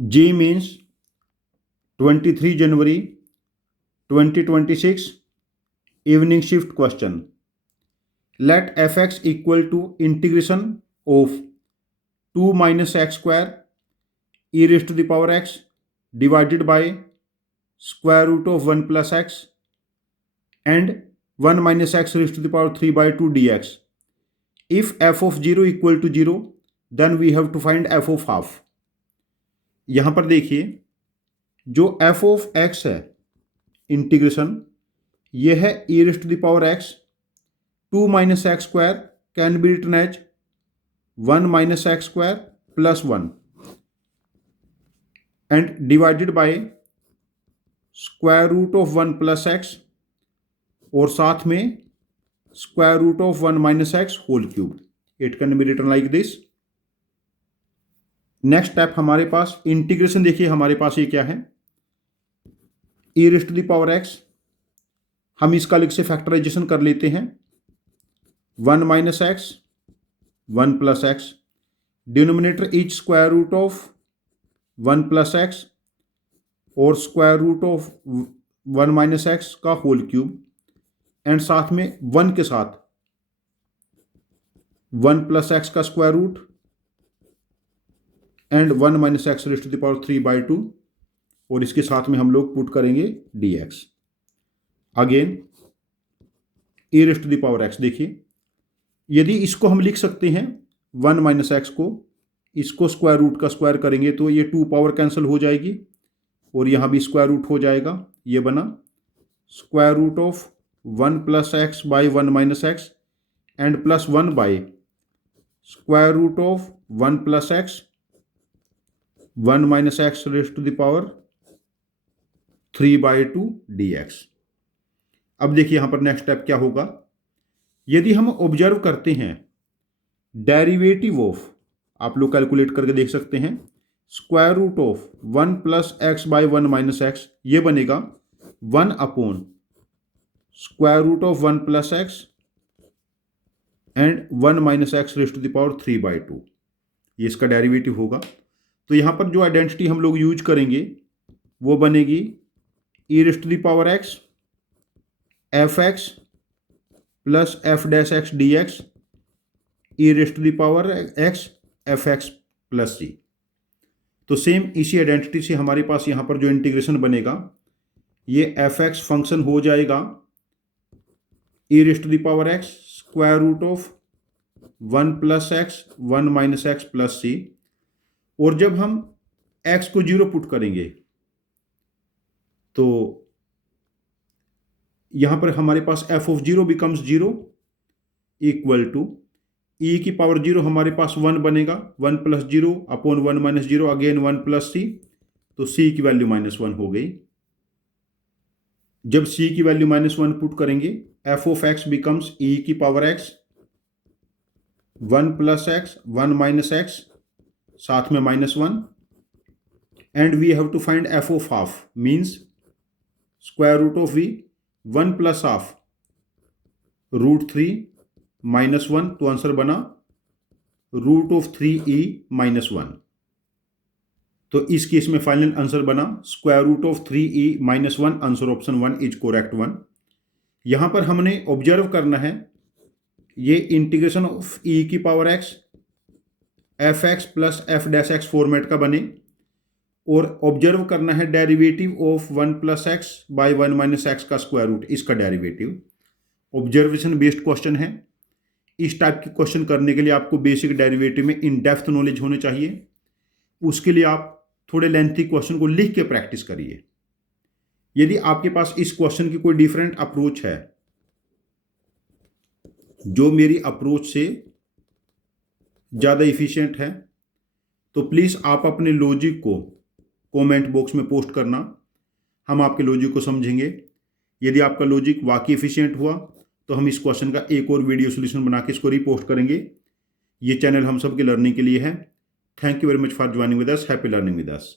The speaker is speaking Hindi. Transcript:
G means 23 January 2026 evening shift question. Let fx equal to integration of 2 minus x square e raised to the power x divided by square root of 1 plus x and 1 minus x raised to the power 3 by 2 dx. If f of 0 equal to 0, then we have to find f of half. यहां पर देखिए जो f of x है इंटीग्रेशन ये है e raised to the power x 2 minus x square can be written as 1 minus x square plus 1 and divided by square root of 1 plus x और साथ में square root of 1 minus x whole cube. It can be written like this. Next step हमारे पास इंटीग्रेशन देखिए हमारे पास ये क्या है e raised to the power x हम इसका अलग से फैक्टराइजेशन कर लेते हैं 1 minus x 1 plus x denominator each square root of 1 plus x और square root of 1 minus x का होल क्यूब एंड साथ में 1 के साथ 1 plus x का square root and 1 minus x raised to the power 3 by 2 और इसके साथ में हम लोग पुट करेंगे dx. Again e raised to the power x देखिए यदि इसको हम लिख सकते हैं 1 minus x को इसको स्क्वायर रूट का स्क्वायर करेंगे तो ये 2 पावर कैंसिल हो जाएगी और यहाँ भी स्क्वायर रूट हो जाएगा. ये बना square root of 1 plus x by 1 minus x and plus 1 by square root of 1 plus x 1 minus x raised to the power 3 by 2 dx. अब देखिए यहां पर नेक्स्ट स्टेप क्या होगा यदि हम ऑब्जर्व करते हैं डेरिवेटिव ऑफ आप लोग कैलकुलेट करके देख सकते हैं square root of 1 plus x by 1 minus x ये बनेगा 1 upon square root of 1 plus x and 1 minus x raised to the power 3 by 2 ये इसका डेरिवेटिव होगा. तो यहां पर जो आइडेंटिटी हम लोग यूज करेंगे वो बनेगी e raised to the power x fx plus f dash x dx e raised to the power x fx plus c. तो सेम इसी आइडेंटिटी से हमारे पास यहां पर जो इंटीग्रेशन बनेगा ये fx फंक्शन हो जाएगा e raised to the power x square root of 1 plus x 1 minus x plus c और जब हम x को 0 पुट करेंगे तो यहां पर हमारे पास f of 0 becomes 0 equal to e की पावर 0 हमारे पास 1 बनेगा 1 plus 0 upon 1 minus 0 again 1 plus c तो c की वैल्यू -1 हो गई. जब c की वैल्यू -1 पुट करेंगे f of x becomes e की power x 1 plus x 1 minus x साथ में -1 and we have to find f of half means square root of v 1 plus हाफ √3 -1 तो आंसर बना √3e -1. तो इस केस में फाइनल आंसर बना square root of 3e -1 answer option 1 is correct one. यहां पर हमने ऑब्जर्व करना है ये इंटीग्रेशन ऑफ e की power x fx plus f dash x format का बने और ऑब्जर्व करना है derivative of 1 plus x by 1 minus x का स्क्वायर रूट इसका डेरिवेटिव. ऑब्जर्वेशन बेस्ड क्वेश्चन है. इस टाइप के क्वेश्चन करने के लिए आपको बेसिक डेरिवेटिव में इन डेप्थ नॉलेज होने चाहिए. उसके लिए आप थोड़े लेंथी क्वेश्चन को लिख के प्रैक्टिस करिए. यदि आपके पास इस क्वेश्चन की कोई डिफरेंट अप्रोच है जो मेरी अप्रोच से ज़्यादा इफिशिएंट है तो प्लीज़ आप अपने लॉजिक को कमेंट बॉक्स में पोस्ट करना. हम आपके लॉजिक को समझेंगे. यदि आपका लॉजिक वाकई एफिशिएंट हुआ तो हम इस क्वेश्चन का एक और वीडियो सोल्यूशन बना के इसको रीपोस्ट करेंगे. ये चैनल हम सब के लर्निंग के लिए है. Thank you very much for joining with us. Happy learning with us.